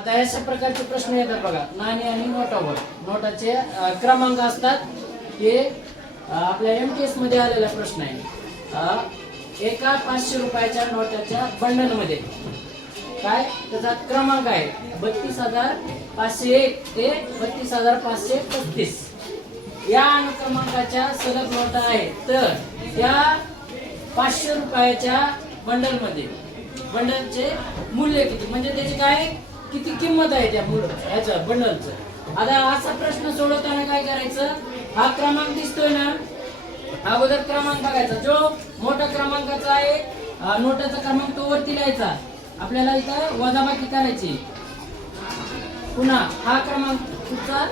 आता अशा प्रकारचे प्रश्न येतात बघा, नाणी आणि नोटावर नोटाचे क्रमांक असतात. हे आपल्या MTS मध्ये आलेला प्रश्न आहे. एका 500 रुपयाच्या नोटाच्या बंडल मध्ये काय त्याचा क्रमांक आहे 32,501 ते 32,535. या अनुक्रमांकाच्या सलग नोटा आहेत. तर त्या 500 रुपयाच्या बंडल मध्ये बंडलचे मूल्य किती, म्हणजे त्याची काय किती किंमत आहे त्या ह्याचं बंडलचं. आता असा प्रश्न सोडवताना काय करायचं, हा क्रमांक दिसतोय ना, अगोदर क्रमांक बघायचा. जो मोठा क्रमांकाचा आहे नोटाचा क्रमांक तो वरती लिहायचा. आपल्याला इथं वजाबाकी करायची. पुन्हा हा क्रमांक पुढचा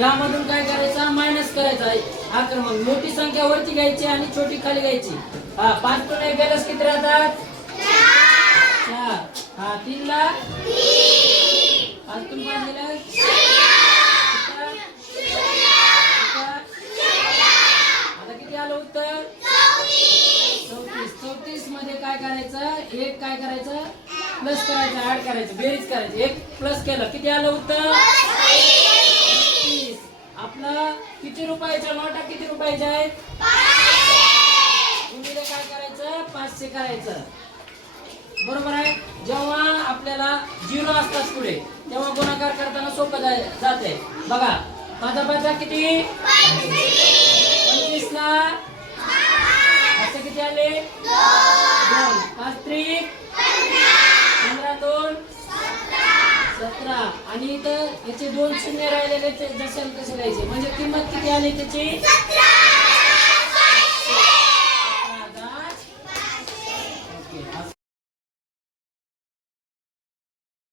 यामधून काय करायचा मायनस करायचा. हा क्रमांक मोठी संख्या वरती घ्यायची आणि छोटी खाली घ्यायची. हा 5 पुन्हा गेल्यास किती राहतात 4. हा 3 ला 5 तून 5 गेल्यास आता किती आलं उत्तर 34. 34 मध्ये काय करायचं, एक काय करायचं प्लस करायचं, ऍड करायचं, बेरीज करायची. एक प्लस केलं किती आलं उत्तर 30. आपलं किती रुपयाच्या नोटा किती रुपयाच्या आहेत गुणिले काय करायचं 500 करायचं. बरोबर आहे. जेव्हा आपल्याला 0 असतात पुढे तेव्हा गुणाकार करताना सोपं जाते. बघा 5 किती 25 ला आता किती आले 2. 5 त्रिक 15 2 17. आणि इथं याचे 2 शून्य राहिलेले ते जसे तसे लिहायचे. म्हणजे किंमत किती आली त्याची